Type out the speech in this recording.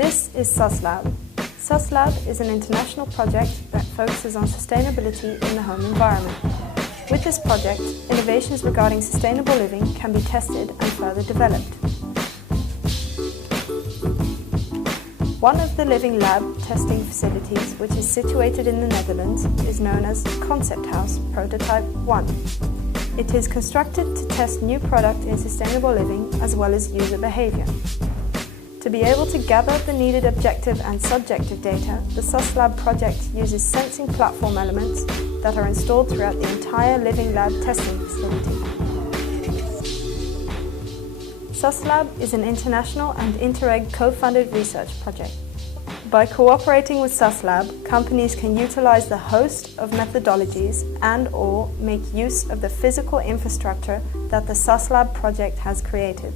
This is SUSLab. SUSLab is an international project that focuses on sustainability in the home environment. With this project, innovations regarding sustainable living can be tested and further developed. One of the Living Lab testing facilities, which is situated in the Netherlands, is known as Concept House Prototype 1. It is constructed to test new product in sustainable living as well as user behavior. To be able to gather the needed objective and subjective data, the SUSLab project uses sensing platform elements that are installed throughout the entire Living Lab testing facility. SUSLab is an international and Interreg co-funded research project. By cooperating with SUSLab, companies can utilize the host of methodologies and/or make use of the physical infrastructure that the SUSLab project has created.